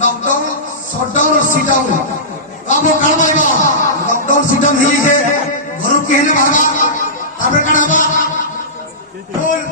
lockdown shutdown और सीडाउन अब काल मारिबा लॉकडाउन सीडाउन हे जे घर के हेले बाबा ताबे काढाबा बोल